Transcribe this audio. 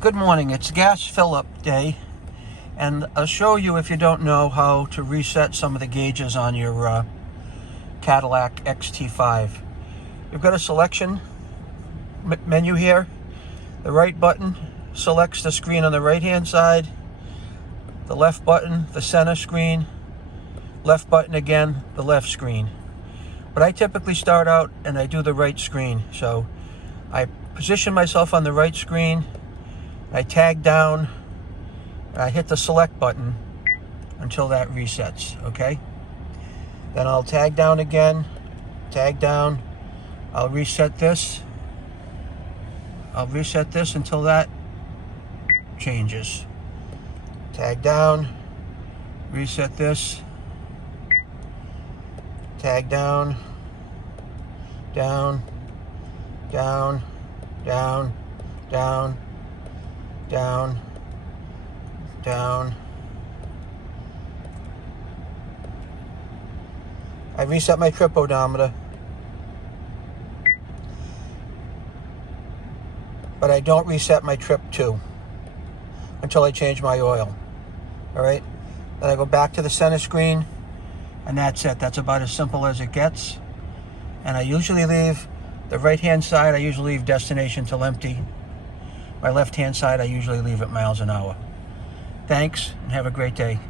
Good morning, it's gas fill-up day, and I'll show you, if you don't know, how to reset some of the gauges on your Cadillac XT5. You've got a selection menu here. The right button selects the screen on the right-hand side, the left button, the center screen, left button again, the left screen. But I typically start out and I do the right screen. So I position myself on the right screen, I tag down, and I hit the select button until that resets, okay? Then I'll tag down again, tag down, I'll reset this until that changes. Tag down, reset this, tag down, down, down, down, down, down, down. I reset my trip odometer, but I don't reset my trip 2 until I change my oil. All right, then I go back to the center screen, and that's it. That's about as simple as it gets. And I usually leave the right-hand side, I usually leave destination till empty. My left-hand side, I usually leave at miles an hour. Thanks, and have a great day.